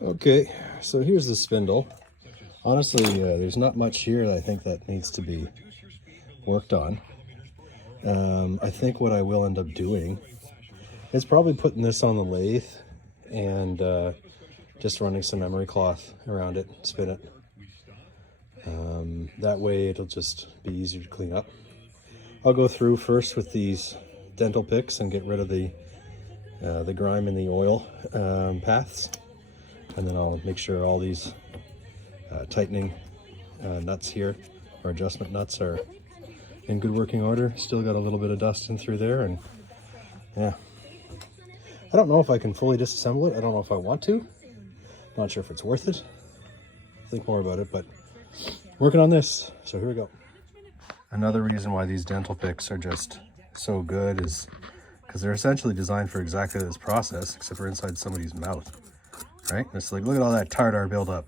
Okay, so here's the spindle. Honestly, there's not much here that I think that needs to be worked on. I think what I will end up doing is probably putting this on the lathe and just running some emery cloth around it, spin it. That way it'll just be easier to clean up. I'll go through first with these dental picks and get rid of the grime and the oil paths, and then I'll make sure all these tightening nuts here, or adjustment nuts, are in good working order. Still got a little bit of dust in through there, and yeah, I don't know if I can fully disassemble it. I don't know if I want to. Not sure if it's worth it. Think more about it, but working on this, so here we go. Another reason why these dental picks are just so good is because they're essentially designed for exactly this process, except for inside somebody's mouth, right? It's like, look at all that tartar buildup.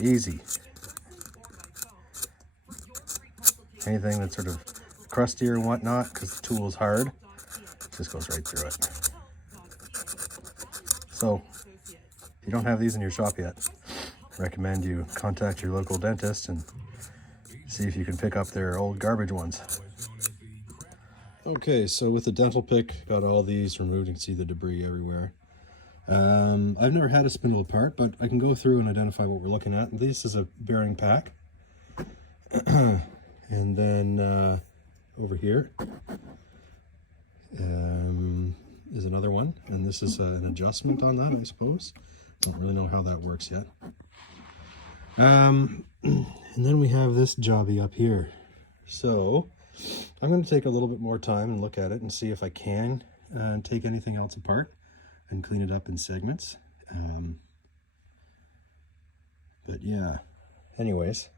Easy. Anything that's sort of crusty or whatnot, because the tool is hard, just goes right through it. So, if you don't have these in your shop yet, I recommend you contact your local dentist and see if you can pick up their old garbage ones. Okay, so with the dental pick, got all these removed. You can see the debris everywhere. I've never had a spindle apart, but I can go through and identify what we're looking at. This is a bearing pack. And then over here is another one. And this is an adjustment on that, I suppose. Don't really know how that works yet. And then we have this jobby up here. So I'm going to take a little bit more time and look at it and see if I can take anything else apart and clean it up in segments. But yeah, anyways,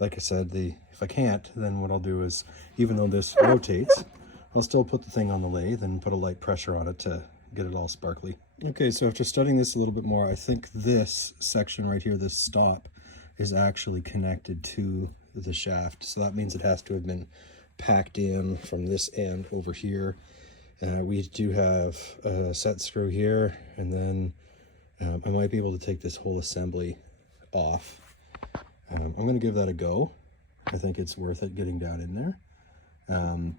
like I said, if I can't, then what I'll do is, even though this rotates, I'll still put the thing on the lathe and put a light pressure on it to get it all sparkly. Okay, so after studying this a little bit more, I think this section right here, this stop, is actually connected to the shaft. So that means it has to have been packed in from this end over here. We do have a set screw here, and then I might be able to take this whole assembly off. I'm going to give that a go. I think it's worth it getting down in there.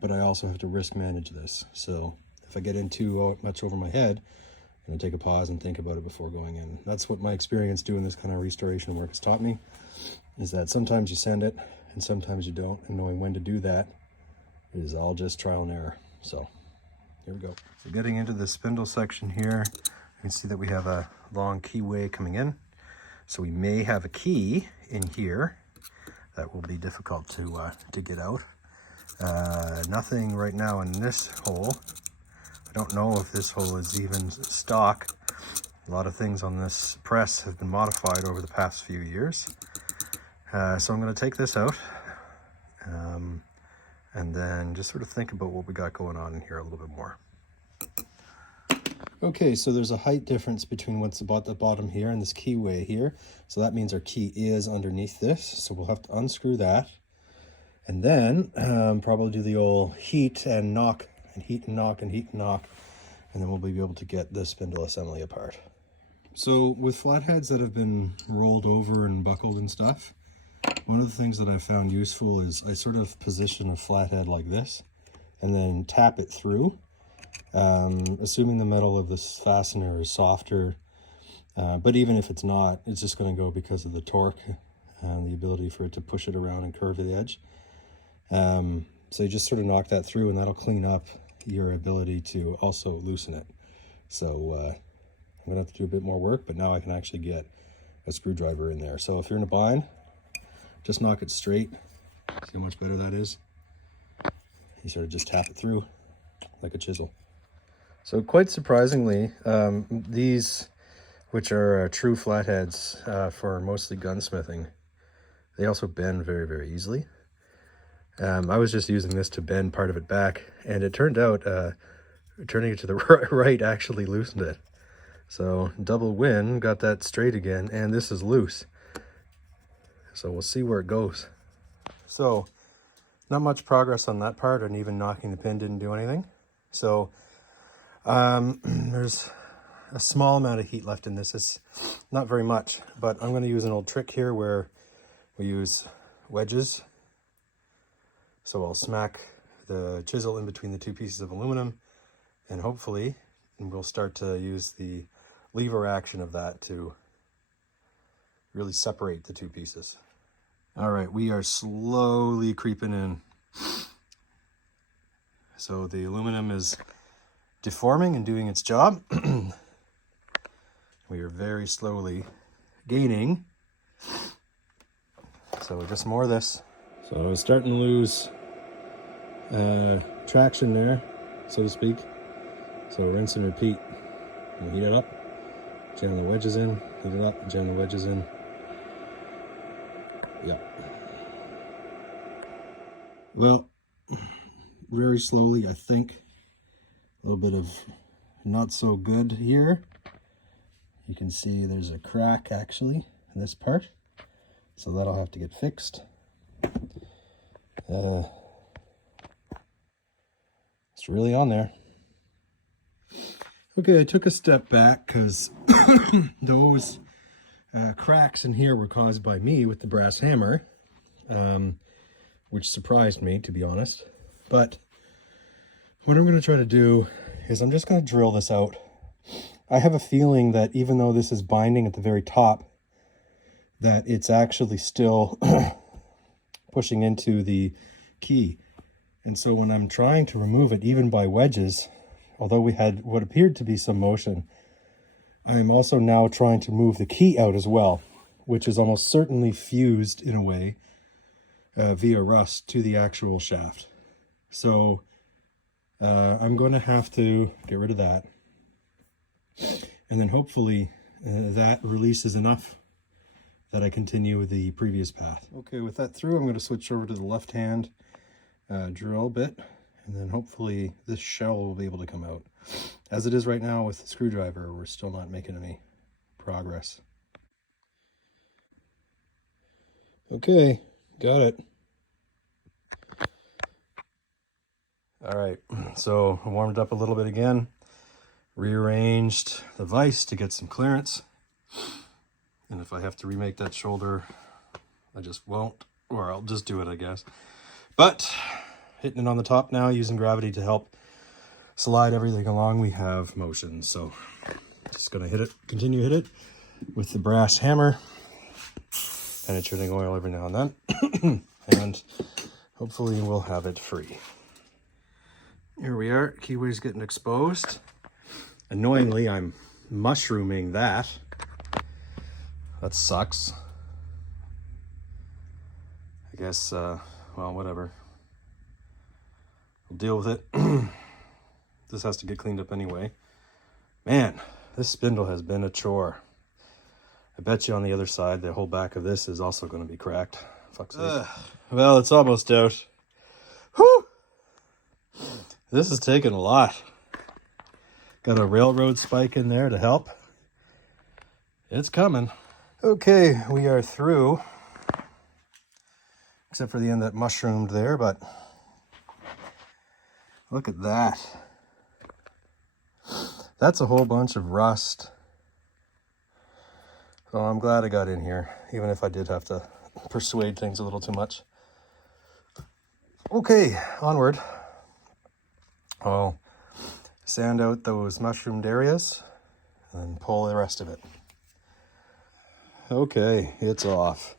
But I also have to risk manage this. So if I get in too much over my head, I'm going to take a pause and think about it before going in. That's what my experience doing this kind of restoration work has taught me, is that sometimes you send it and sometimes you don't, and knowing when to do that is all just trial and error. So here we go. So getting into the spindle section here, you can see that we have a long keyway coming in. So we may have a key in here that will be difficult to get out. Nothing right now in this hole. I don't know if this hole is even stock. A lot of things on this press have been modified over the past few years. So I'm going to take this out and then just sort of think about what we got going on in here a little bit more. Okay, so there's a height difference between what's about the bottom here and this keyway here. So that means our key is underneath this. So we'll have to unscrew that. And then probably do the old heat and knock, and heat and knock, and heat and knock. And then we'll be able to get the spindle assembly apart. So with flatheads that have been rolled over and buckled and stuff, one of the things that I've found useful is I sort of position a flathead like this and then tap it through. Assuming the metal of this fastener is softer, but even if it's not, it's just going to go because of the torque and the ability for it to push it around and curve the edge. So you just sort of knock that through, and that'll clean up your ability to also loosen it. So I'm gonna have to do a bit more work, but now I can actually get a screwdriver in there. So if you're in a bind, just knock it straight. See how much better that is? You sort of just tap it through like a chisel. So quite surprisingly, these, which are true flatheads for mostly gunsmithing, they also bend very, very easily. I was just using this to bend part of it back, and it turned out turning it to the right actually loosened it. So double win, got that straight again, and this is loose. So we'll see where it goes. So not much progress on that part, and even knocking the pin didn't do anything. So there's a small amount of heat left in this. It's not very much, but I'm going to use an old trick here where we use wedges. So I'll smack the chisel in between the two pieces of aluminum, and hopefully we'll start to use the lever action of that to really separate the two pieces. All right, we are slowly creeping in. So the aluminum is deforming and doing its job. We are very slowly gaining. So just more of this. So I was starting to lose traction there, so to speak. So rinse and repeat. You heat it up, jam the wedges in, heat it up, jam the wedges in. Yeah. Well, very slowly, I think. A little bit of not so good here. You can see there's a crack actually in this part, so that'll have to get fixed. It's really on there. Okay, I took a step back because those cracks in here were caused by me with the brass hammer, which surprised me, to be honest. But what I'm going to try to do is I'm just going to drill this out. I have a feeling that even though this is binding at the very top, that it's actually still pushing into the key. And so when I'm trying to remove it, even by wedges, although we had what appeared to be some motion, I'm also now trying to move the key out as well, which is almost certainly fused in a way via rust to the actual shaft. So I'm going to have to get rid of that. And then hopefully that releases enough that I continue with the previous path. Okay, with that through, I'm going to switch over to the left hand drill bit, and then hopefully this shell will be able to come out. As it is right now with the screwdriver, we're still not making any progress. Okay, got it. All right, so I warmed it up a little bit again, rearranged the vise to get some clearance. And if I have to remake that shoulder, I just won't, or I'll just do it, I guess. But hitting it on the top now, using gravity to help slide everything along, we have motion. So just gonna hit it, continue to hit it with the brass hammer, penetrating oil every now and then, and hopefully we'll have it free. Here we are, keyway's getting exposed. Annoyingly, I'm mushrooming that. That sucks. I guess, well, whatever. We'll deal with it. This has to get cleaned up anyway. Man, this spindle has been a chore. I bet you on the other side, the whole back of this is also going to be cracked. Fuck's sake. Well, it's almost out. Whew! This is taking a lot. Got a railroad spike in there to help. It's coming. Okay, we are through. Except for the end that mushroomed there, but look at that. That's a whole bunch of rust. So I'm glad I got in here, even if I did have to persuade things a little too much. Okay, onward. I'll sand out those mushroomed areas and pull the rest of it. Okay, it's off.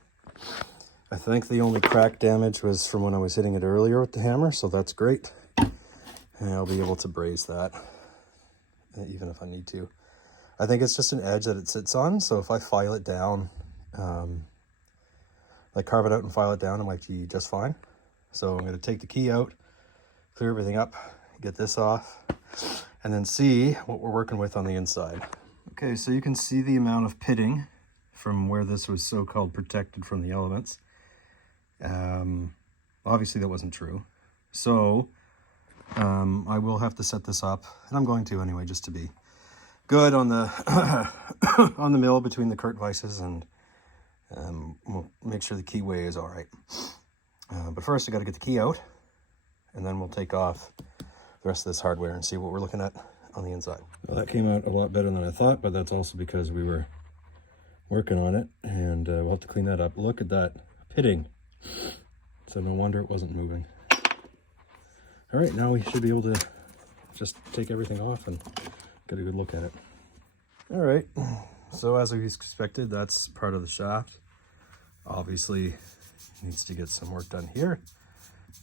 I think the only crack damage was from when I was hitting it earlier with the hammer, so that's great. And I'll be able to braze that, even if I need to. I think it's just an edge that it sits on, so if I file it down, like carve it out and file it down, it might be just fine. So I'm going to take the key out, clear everything up, get this off, and then see what we're working with on the inside. Okay, so you can see the amount of pitting from where this was so-called protected from the elements. Obviously that wasn't true. So I will have to set this up, and I'm going to anyway, just to be good on the on the mill between the Kurt vices, and we'll make sure the keyway is all right. But first I got to get the key out, and then we'll take off the rest of this hardware and see what we're looking at on the inside. Well, that came out a lot better than I thought, but that's also because we were working on it, and we'll have to clean that up. Look at that pitting. So no wonder it wasn't moving. All right, now we should be able to just take everything off and get a good look at it. All right, so as we expected, that's part of the shaft. Obviously needs to get some work done here.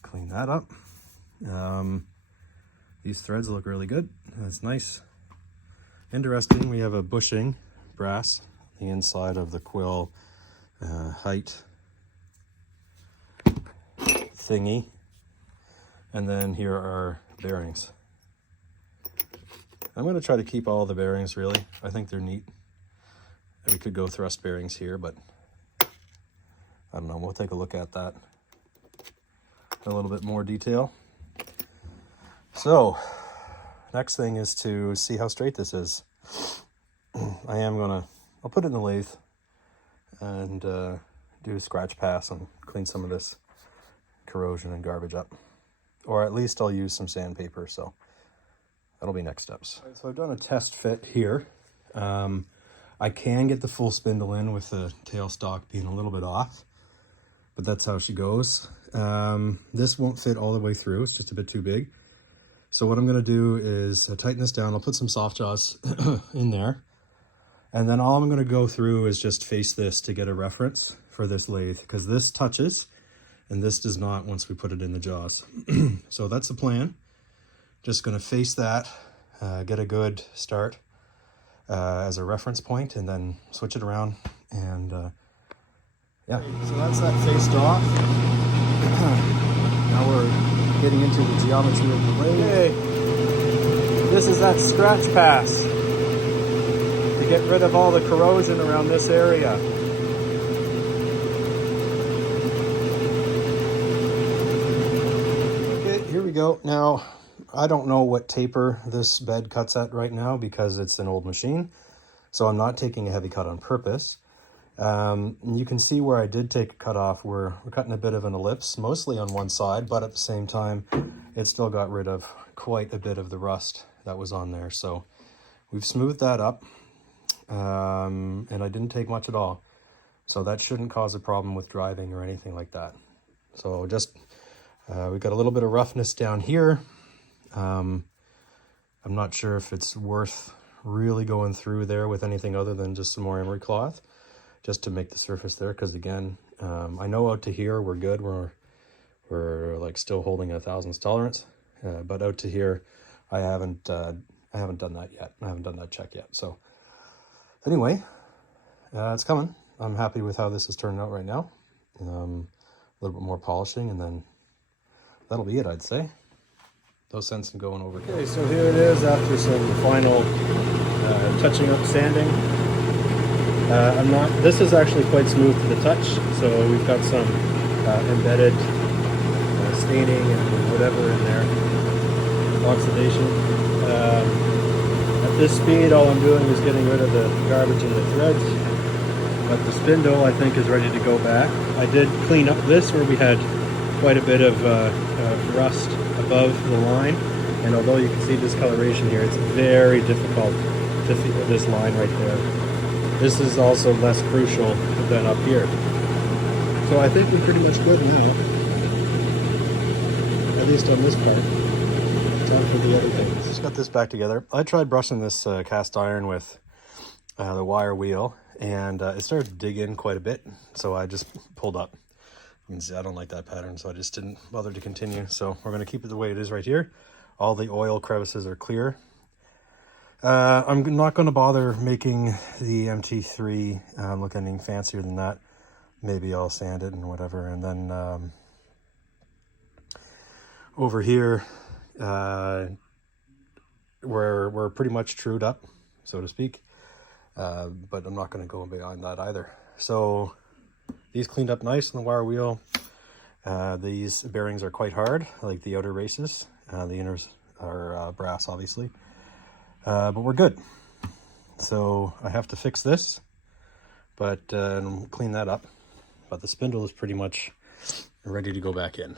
Clean that up. These threads look really good. That's nice. Interesting, we have a bushing brass on the inside of the quill height thingy. And then here are bearings. I'm going to try to keep all the bearings, really. I think they're neat. We could go thrust bearings here, but I don't know. We'll take a look at that in a little bit more detail. So, next thing is to see how straight this is. I'll put it in the lathe and do a scratch pass and clean some of this corrosion and garbage up. Or at least I'll use some sandpaper, so that'll be next steps. Right, so I've done a test fit here. I can get the full spindle in with the tailstock being a little bit off, but that's how she goes. This won't fit all the way through, it's just a bit too big. So what I'm gonna do is tighten this down. I'll put some soft jaws in there. And then all I'm gonna go through is just face this to get a reference for this lathe, because this touches and this does not once we put it in the jaws. So that's the plan. Just gonna face that, get a good start as a reference point, and then switch it around, and yeah. So that's that faced off. Now we're getting into the geometry of the lathe. Okay. This is that scratch pass to get rid of all the corrosion around this area. Okay, here we go. Now, I don't know what taper this bed cuts at right now because it's an old machine, so I'm not taking a heavy cut on purpose. You can see where I did take a cut off. We're cutting a bit of an ellipse, mostly on one side, but at the same time, it still got rid of quite a bit of the rust that was on there. So we've smoothed that up, and I didn't take much at all. So that shouldn't cause a problem with driving or anything like that. So just, we've got a little bit of roughness down here. I'm not sure if it's worth really going through there with anything other than just some more emery cloth, just to make the surface there. Because again, I know out to here we're good. We're like still holding a 1,000ths tolerance, but out to here, I haven't done that yet. I haven't done that check yet. So anyway, it's coming. I'm happy with how this is turning out right now. A little bit more polishing, and then that'll be it, I'd say. No sense in going over. Okay, so here it is after some final touching up, sanding. This is actually quite smooth to the touch, so we've got some embedded staining and whatever in there, oxidation. At this speed, all I'm doing is getting rid of the garbage and the threads, but the spindle I think is ready to go back. I did clean up this where we had quite a bit of rust above the line, and although you can see discoloration here, it's very difficult to see this line right there. This is also less crucial than up here. So I think we're pretty much good now, at least on this part. Time for the other things. Just got this back together. I tried brushing this cast iron with the wire wheel, and it started to dig in quite a bit, so I just pulled up. You can see I don't like that pattern, so I just didn't bother to continue. So we're going to keep it the way it is right here. All the oil crevices are clear. I'm not going to bother making the MT3 look anything fancier than that. Maybe I'll sand it and whatever. And then over here, we're pretty much trued up, so to speak. But I'm not going to go beyond that either. So these cleaned up nice on the wire wheel. These bearings are quite hard, like the outer races. The inners are brass, obviously. But we're good. So I have to fix this, but clean that up. But the spindle is pretty much ready to go back in.